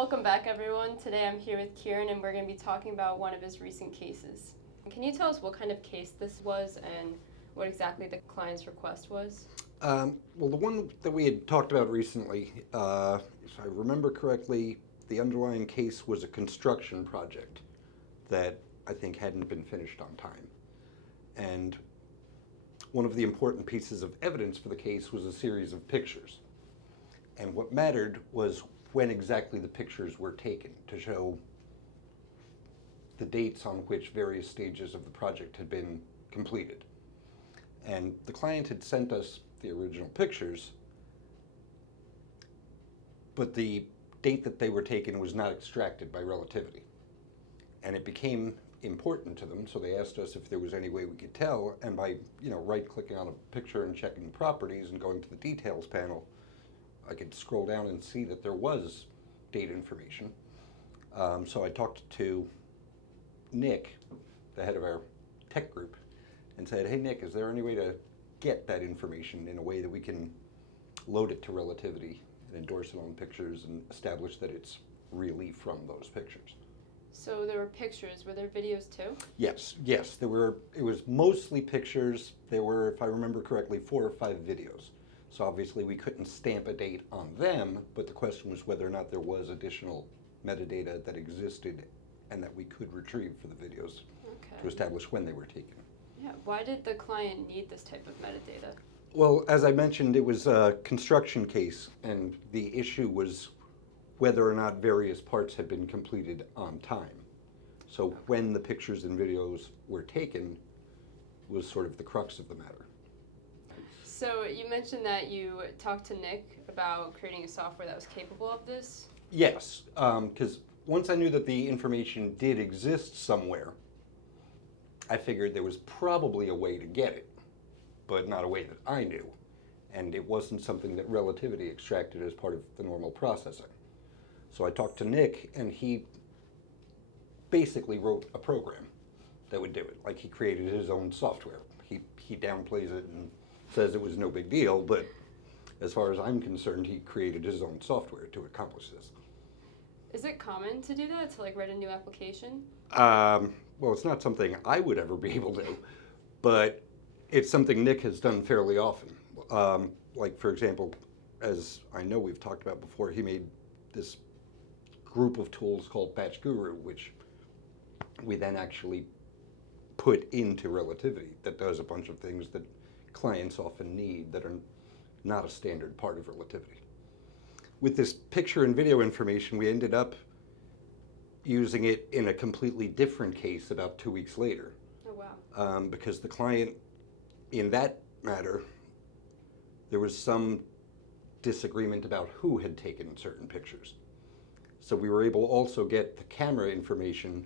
Welcome back, everyone. Today I'm here with Kieran, and we're going to be talking about one of his recent cases. Can you tell us what kind of case this was and what exactly the client's request was? Well, the one that we had talked about recently, if I remember correctly, the underlying case was a construction project that I think hadn't been finished on time. And one of the important pieces of evidence for the case was a series of pictures. And what mattered was when exactly the pictures were taken to show the dates on which various stages of the project had been completed. And the client had sent us the original pictures, but the date that they were taken was not extracted by relativity. And it became important to them, so they asked us if there was any way we could tell, and by right-clicking on a picture and checking the properties and going to the details panel, I could scroll down and see that there was date information. So I talked to Nick, the head of our tech group, and said, hey Nick, is there any way to get that information in a way that we can load it to relativity and endorse it on pictures and establish that it's really from those pictures? So there were pictures. Were there videos too? Yes. There were. It was mostly pictures. There were, if I remember correctly, 4 or 5 videos. So obviously we couldn't stamp a date on them, but the question was whether or not there was additional metadata that existed and that we could retrieve for the videos to establish when they were taken. Yeah, why did the client need this type of metadata? Well, as I mentioned, it was a construction case, and the issue was whether or not various parts had been completed on time. So when the pictures and videos were taken was sort of the crux of the matter. So you mentioned that you talked to Nick about creating a software that was capable of this? Yes, because once I knew that the information did exist somewhere, I figured there was probably a way to get it, but not a way that I knew. And it wasn't something that relativity extracted as part of the normal processing. So I talked to Nick, and he basically wrote a program that would do it. Like, he created his own software. He downplays it and says it was no big deal, but as far as I'm concerned, he created his own software to accomplish this. Is it common to do that, to write a new application? Well, it's not something I would ever be able to, but it's something Nick has done fairly often. Like, for example, as I know we've talked about before, he made this group of tools called Batch Guru, which we then actually put into relativity that does a bunch of things that clients often need that are not a standard part of relativity. With this picture and video information, we ended up using it in a completely different case about 2 weeks later. Oh, wow. Because the client, in that matter, there was some disagreement about who had taken certain pictures. So we were able to also get the camera information,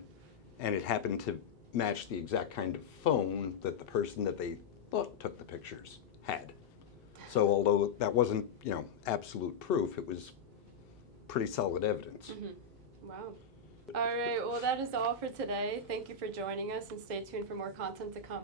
and it happened to match the exact kind of phone that the person that they thought took the pictures had. So although that wasn't, absolute proof, it was pretty solid evidence. Mm-hmm. Wow. All right, well, that is all for today. Thank you for joining us, and stay tuned for more content to come.